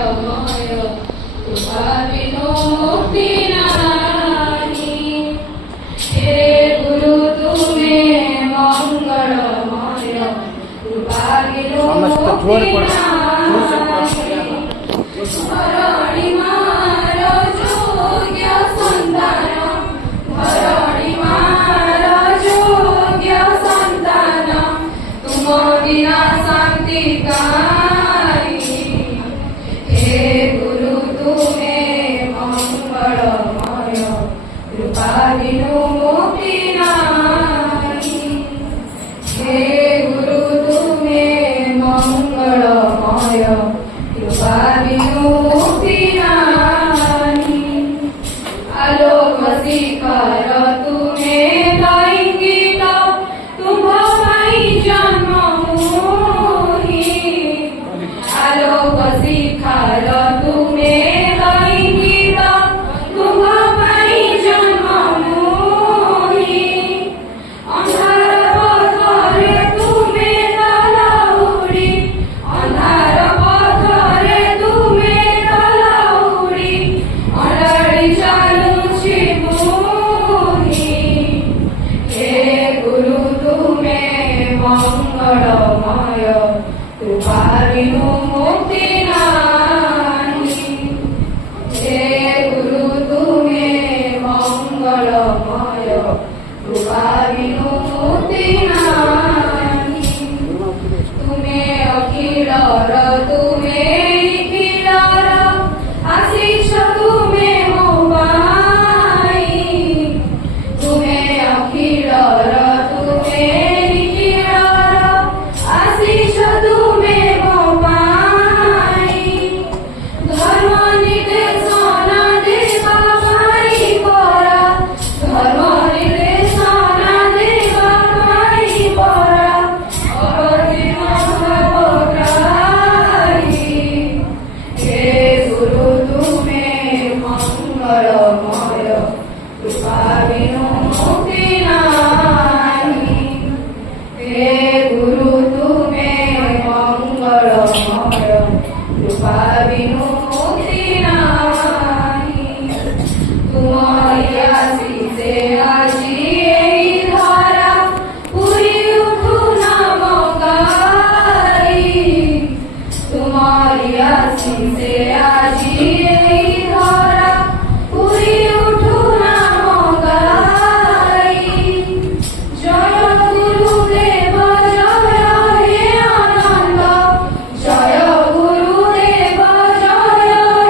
મંગળમય કૃપા વિનો મુક્તિ નહીં. હે ગુરુ તુમે મંગળમય કૃપા વિનો મુક્તિ નહીં. ધરણી મારો યોગ્ય સંતાન, ધરણી મારો યોગ્ય સંતાન, તુમ વિના શાંતિ કારી. હે ગુરુ તુમે મંગળમય કૃપા વિનો મુક્તિ નહીં. હે ગુરુ તુમે મંગળમય કૃપા વિનો મુક્તિ નહીં. આલોક શિખર તુમે લૈંગિક તુમ્હ મૈ જન્મ મોહી. આલોક શિખર તુમે લૈંગિક તુમ્હ મૈ જન્મ મોહી. અંધાર પથરે તુમે તલાઉડી, અંધાર પથરે તુમે તલાઉડી, અંધારી ચાલું છે મોહી. હે ગુરુ તુમે મંગળમય કૃપા વિનો મુક્તિ નહીં. હે ગુરુ તુમે મંગળમય કૃપા વિનો મુક્તિ નહીં. તુમે અખિલ તુમે નિખિલ આશીષ તુમે મોબાઈ. તુમે અખિલ તુમે નિખિલ આશીષ તુમે મોબાઈ. ધર્મ નિર્દેશન દેવા મારી પરા, ધર્મ નિર્દેશન દેવા મારી પરા, અવધિ મહાપકારી. હે ગુરુ તુમે મંગળમય કૃપા વિનો મુક્તિ નહીં. હે ગુરુ તુમે મંગળમય કૃપા વિનો મુક્તિ નહીં. તુમ્હારી આશીષે આજી એહી ધારા પૂરી ઉઠું નામ ગાઈ. તુમ્હારી આશીષે આજી એહી ધારા પૂરી ઉઠું નામ ગાઈ. જય ગુરુદેવ જય હે આનંદ, જય ગુરુદેવ જય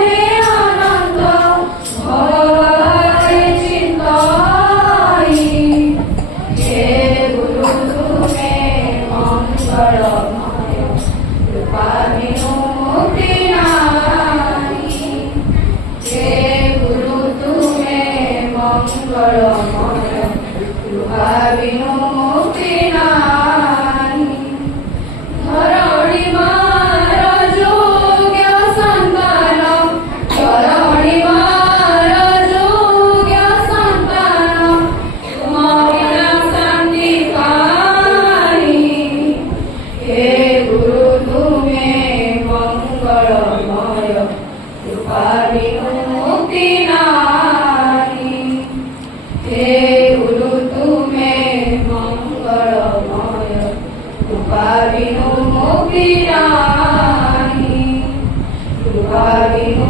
હે આનંદ, ભવભારે ચિંતાઈ. હે ગુરુ તુમે મંગળમય કૃપા વિનો મુક્તિ નહીં. હે ગુરુ તુમે મંગળમય કૃપા વિનો મુક્તિ નહીં. ધરણી મારો યોગ્ય સંતાન, ધરણી મારો યોગ્ય સંતાન, તુમ વિના શાંતિ કારી. હે ગુરુ તુમે મંગળમય કૃપા વિનો મુક્તિ નહીં. હે ગુરુ તુમે મંગળમય કૃપા વિનો મુક્તિ નહીં. કૃપા વિનો